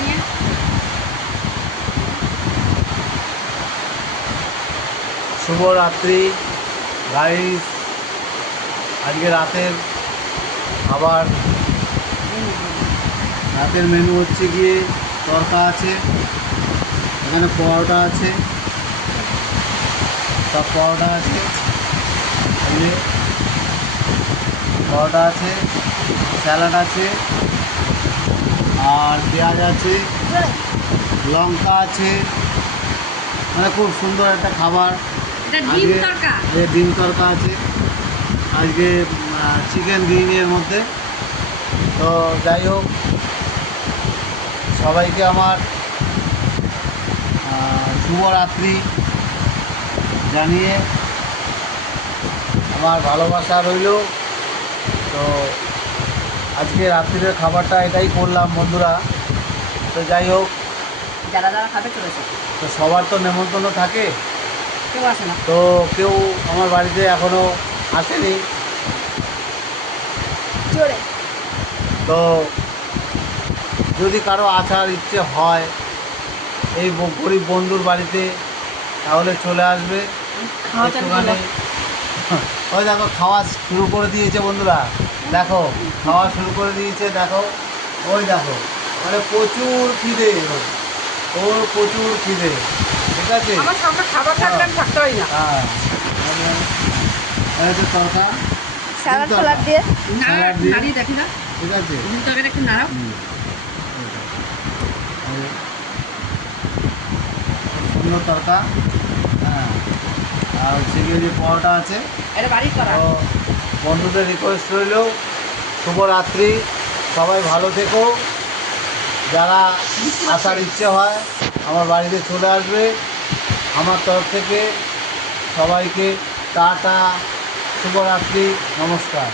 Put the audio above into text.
নিয়ে। শুভরাত্রি গাইস। আজকে রাতের খাবার, রাতের মেনু হচ্ছে গিয়ে তরকা আছে, এখানে পরোটা আছে, সব পরোটা আছে, এই পরোটা আছে, স্যালাড আছে, আর পেঁয়াজ আছে, লঙ্কা আছে, মানে খুব সুন্দর একটা খাবার। এটা ডিম তরকা, ডিম তরকা আছে আজকে, চিকেন গ্রিনের মধ্যে। তো যাই হোক, সবাইকে আমার শুভরাত্রি জানিয়ে আমার ভালোবাসা রইল। তো আজকে রাত্রির খাবারটা এটাই করলাম বন্ধুরা। তো যাই হোক, যারা যারা খাবে চলেছে, তো সবার তো নেমন্তন্ন থাকে, কেউ আসে না। তো কেউ আমার বাড়িতে এখনও আসেনি। জোরে তো যদি কারো আসার ইচ্ছে হয় এই গরিব বন্ধুর বাড়িতে, তাহলে চলে আসবে। একটুখানি ওই দেখো খাওয়া শুরু করে দিয়েছে বন্ধুরা, দেখো খাওয়া শুরু করে দিয়েছে, দেখো ওই দেখো, মানে প্রচুর খিদে ওর প্রচুর খিদে, ঠিক আছে। আমার সামনে খাবার থাকলে আমি থাকতে পারি না। হ্যাঁ, এই যে তরকা, স্যালাড তরকা। স্যালাড দিয়ে স্যালাড দিয়ে। নাড়িয়ে দেখি না, ঠিক আছে। ডিম তরকারি একটু নাড়াও। সুন্দর তরকা, হ্যাঁ। আর হচ্ছে গিয়ে যে পরোটা আছে। এটা বাড়ি করা। তো বন্ধুদের রিকোয়েস্ট রইল, শুভরাত্রি, সবাই ভালো থেকো। যারা আসার ইচ্ছে হয় আমার বাড়িতে চলে আসবে। আমার তরফ থেকে সবাইকে টাটা, শুভরাত্রি, নমস্কার।